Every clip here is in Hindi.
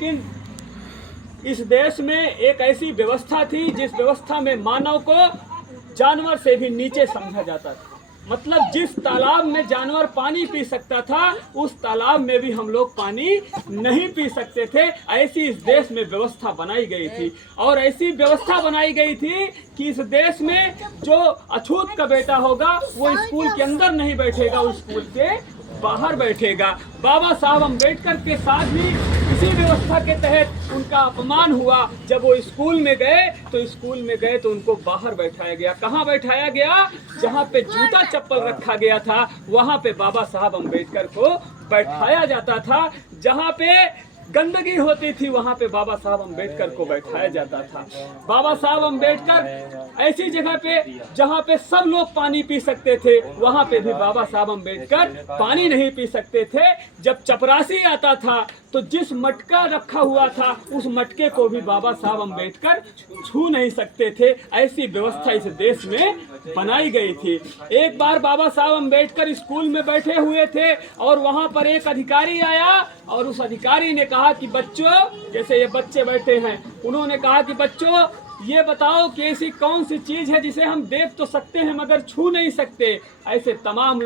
लेकिन इस देश में एक ऐसी व्यवस्था थी जिस व्यवस्था में मानव को जानवर से भी नीचे समझा जाता था। मतलब जिस तालाब में जानवर पानी पी सकता था उस तालाब में भी हम लोग पानी नहीं पी सकते थे। ऐसी इस देश में व्यवस्था बनाई गई थी और ऐसी व्यवस्था बनाई गई थी कि इस देश में जो अछूत का बेटा होगा वो स्कूल के अंदर नहीं बैठेगा, वो स्कूल के बाहर बैठेगा। बाबा साहब अम्बेडकर के साथ भी इसी व्यवस्था के तहत उनका अपमान हुआ। जब वो स्कूल में गए तो उनको बाहर बैठाया गया। कहाँ बैठाया गया? जहाँ पे जूता चप्पल रखा गया था वहाँ पे बाबा साहब अम्बेडकर को बैठाया जाता था। जहाँ पे गंदगी होती थी वहाँ पे बाबा साहब अम्बेडकर को बैठाया जाता था। बाबा साहब अम्बेडकर ऐसी जगह पे जहाँ पे सब लोग पानी पी सकते थे वहाँ पे भी बाबा साहब अम्बेडकर पानी नहीं पी सकते थे। जब चपरासी आता था तो जिस मटका रखा हुआ था उस मटके को भी बाबा साहब अम्बेडकर छू नहीं सकते थे। ऐसी व्यवस्था इस देश में बनाई गई थी। एक बार बाबा साहब अम्बेडकर स्कूल में बैठे हुए थे और वहाँ पर एक अधिकारी आया और उस अधिकारी ने कहा कि बच्चों, जैसे ये बच्चे बैठे हैं, उन्होंने कहा कि बच्चों ये बताओ कि ऐसी कौन सी चीज़ है जिसे हम देख तो सकते हैं मगर छू नहीं सकते। ऐसे तमाम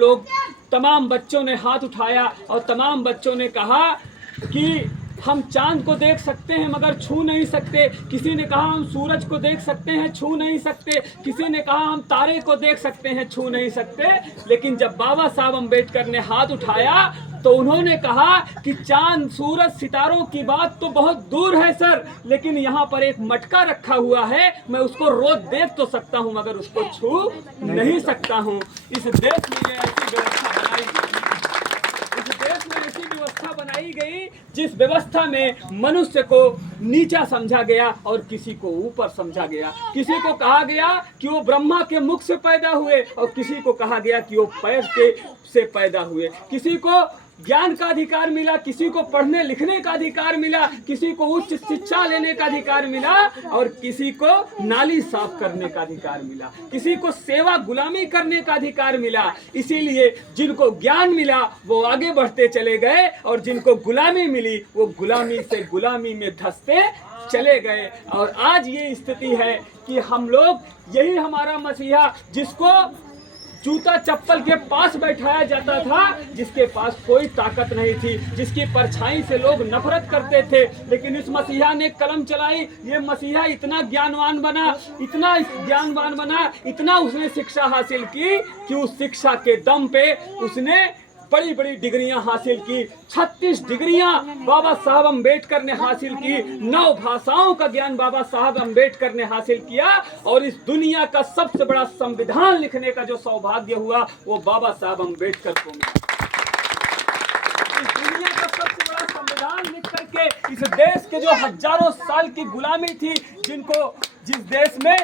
बच्चों ने हाथ उठाया और तमाम बच्चों ने कहा कि हम चांद को देख सकते हैं मगर छू नहीं सकते। किसी ने कहा हम सूरज को देख सकते हैं, छू नहीं सकते। किसी ने कहा हम तारे को देख सकते हैं, छू नहीं सकते। लेकिन जब बाबा साहब अम्बेडकर ने हाथ उठाया तो उन्होंने कहा कि चांद, सूरज, सितारों की बात तो बहुत दूर है सर, लेकिन यहाँ पर एक मटका रखा हुआ है, मैं उसको रोज देख तो सकता हूँ मगर उसको छू नहीं सकता हूँ। इस देश में ये ऐसी व्यवस्था बनाई गई। इस देश में ऐसी व्यवस्था बनाई गई जिस व्यवस्था में मनुष्य को नीचा समझा गया और किसी को ऊपर समझा गया। किसी को कहा गया कि वो ब्रह्मा के मुख से पैदा हुए और किसी को कहा गया कि वो पैर से पैदा हुए। किसी को ज्ञान का अधिकार मिला, किसी को पढ़ने लिखने का अधिकार मिला, किसी को उच्च शिक्षा लेने का अधिकार मिला और किसी को नाली साफ करने का अधिकार मिला, किसी को सेवा गुलामी करने का अधिकार मिला। इसीलिए जिनको ज्ञान मिला वो आगे बढ़ते चले गए और जिनको गुलामी मिली वो गुलामी से गुलामी में धंसते चले गए। और आज ये स्थिति है कि हम लोग, यही हमारा मसीहा जिसको जूता चप्पल के पास बैठाया जाता था, जिसके पास कोई ताकत नहीं थी, जिसकी परछाई से लोग नफरत करते थे, लेकिन इस मसीहा ने कलम चलाई। ये मसीहा इतना ज्ञानवान बना, इतना उसने शिक्षा हासिल की कि उस शिक्षा के दम पे उसने बड़ी बड़ी डिग्रियां हासिल की। 36 डिग्रियां बाबा साहब अम्बेडकर ने हासिल की। 9 भाषाओं का ज्ञान बाबा साहब अम्बेडकर ने हासिल किया और इस दुनिया का सबसे बड़ा संविधान लिखने का जो सौभाग्य हुआ वो बाबा साहब अम्बेडकर को मिला। इस दुनिया का सबसे बड़ा संविधान लिख करके इस देश के जो हजारों साल की गुलामी थी, जिस देश में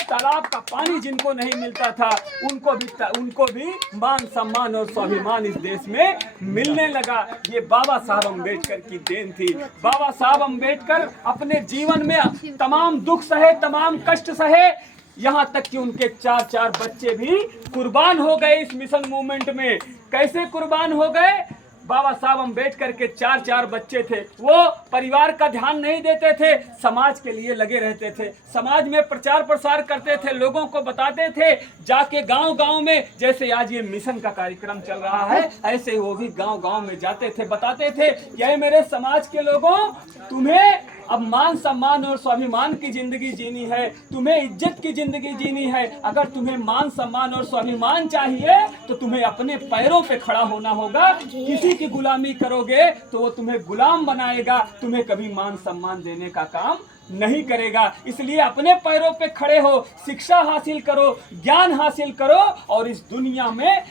तालाब का पानी जिनको नहीं मिलता था उनको भी मान सम्मान और स्वाभिमान इस देश में मिलने लगा। ये बाबा साहब अम्बेडकर की देन थी। बाबा साहब अम्बेडकर अपने जीवन में तमाम दुख सहे, तमाम कष्ट सहे, यहाँ तक कि उनके 4 बच्चे भी कुर्बान हो गए इस मिशन मूवमेंट में। कैसे कुर्बान हो गए? बाबा साहब अम्बेडकर के 4 बच्चे थे। वो परिवार का ध्यान नहीं देते थे, समाज के लिए लगे रहते थे, समाज में प्रचार प्रसार करते थे, लोगों को बताते थे, जाके गांव में, जैसे आज ये मिशन का कार्यक्रम चल रहा है ऐसे वो भी गांव में जाते थे, बताते थे कि ये मेरे समाज के लोगों, तुम्हें अब मान सम्मान और स्वाभिमान की जिंदगी जीनी है, तुम्हें इज्जत की जिंदगी जीनी है। अगर तुम्हें मान सम्मान और स्वाभिमान चाहिए तो तुम्हें अपने पैरों पे खड़ा होना होगा। किसी की गुलामी करोगे तो वो तुम्हें गुलाम बनाएगा, तुम्हें कभी मान सम्मान देने का काम नहीं करेगा। इसलिए अपने पैरों पे खड़े हो, शिक्षा हासिल करो, ज्ञान हासिल करो और इस दुनिया में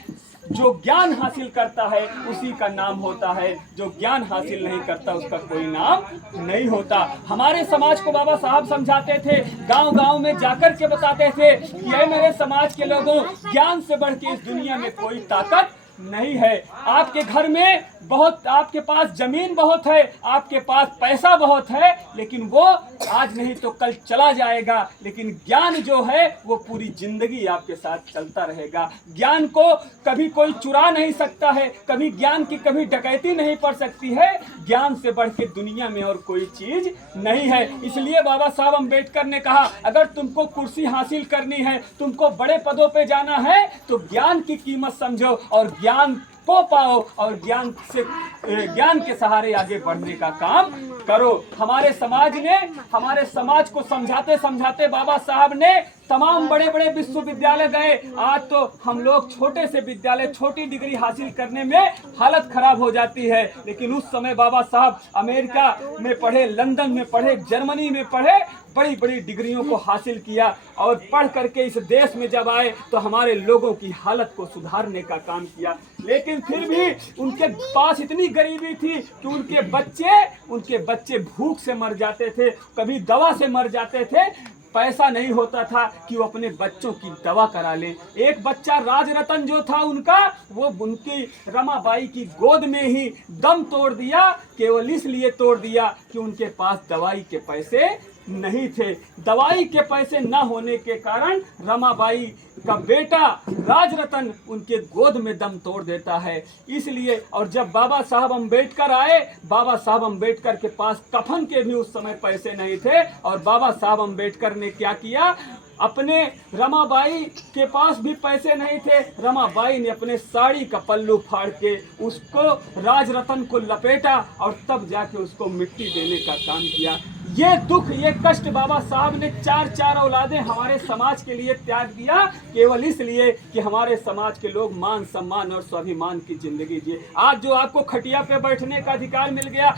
जो ज्ञान हासिल करता है उसी का नाम होता है, जो ज्ञान हासिल नहीं करता उसका कोई नाम नहीं होता। हमारे समाज को बाबा साहब समझाते थे, गांव में जाकर के बताते थे कि ये मेरे समाज के लोगों, ज्ञान से बढ़ के इस दुनिया में कोई ताकत नहीं है। आपके घर में बहुत, आपके पास जमीन बहुत है, आपके पास पैसा बहुत है, लेकिन वो आज नहीं तो कल चला जाएगा। लेकिन ज्ञान जो है वो पूरी जिंदगी आपके साथ चलता रहेगा। ज्ञान को कभी कोई चुरा नहीं सकता है, कभी ज्ञान की कभी डकैती नहीं पड़ सकती है। ज्ञान से बढ़ के दुनिया में और कोई चीज नहीं है। इसलिए बाबा साहब अम्बेडकर ने कहा, अगर तुमको कुर्सी हासिल करनी है, तुमको बड़े पदों पे जाना है, तो ज्ञान की कीमत समझो और ज्ञान को पाओ और ज्ञान के सहारे आगे बढ़ने का काम करो। हमारे समाज को समझाते समझाते बाबा साहब ने तमाम बड़े बड़े विश्वविद्यालय गए। आज तो हम लोग छोटे से विद्यालय, छोटी डिग्री हासिल करने में हालत खराब हो जाती है, लेकिन उस समय बाबा साहब अमेरिका में पढ़े, लंदन में पढ़े, जर्मनी में पढ़े, बड़ी बड़ी डिग्रियों को हासिल किया और पढ़ करके इस देश में जब आए तो हमारे लोगों की हालत को सुधारने का काम किया। लेकिन फिर भी उनके पास इतनी गरीबी थी कि उनके बच्चे भूख से मर जाते थे, कभी दवा से मर जाते थे। पैसा नहीं होता था कि वो अपने बच्चों की दवा करा ले। एक बच्चा राजरतन जो था उनका, वो उनकी रमाबाई की गोद में ही दम तोड़ दिया, केवल इसलिए तोड़ दिया कि उनके पास दवाई के पैसे नहीं थे। दवाई के पैसे न होने के कारण रमाबाई का बेटा राजरतन उनके गोद में दम तोड़ देता है। इसलिए, और जब बाबा साहब अम्बेडकर आए, बाबा साहब अम्बेडकर के पास कफन के भी उस समय पैसे नहीं थे, और बाबा साहब अम्बेडकर ने क्या किया, अपने रमाबाई के पास भी पैसे नहीं थे, रमाबाई ने अपने साड़ी का पल्लू फाड़ के उसको राजरतन को लपेटा और तब जाके उसको मिट्टी देने का काम किया। ये दुख, ये कष्ट बाबा साहब ने चार औलादें हमारे समाज के लिए त्याग दिया, केवल इसलिए कि हमारे समाज के लोग मान सम्मान और स्वाभिमान की जिंदगी जिए। आज जो आपको खटिया पे बैठने का अधिकार मिल गया,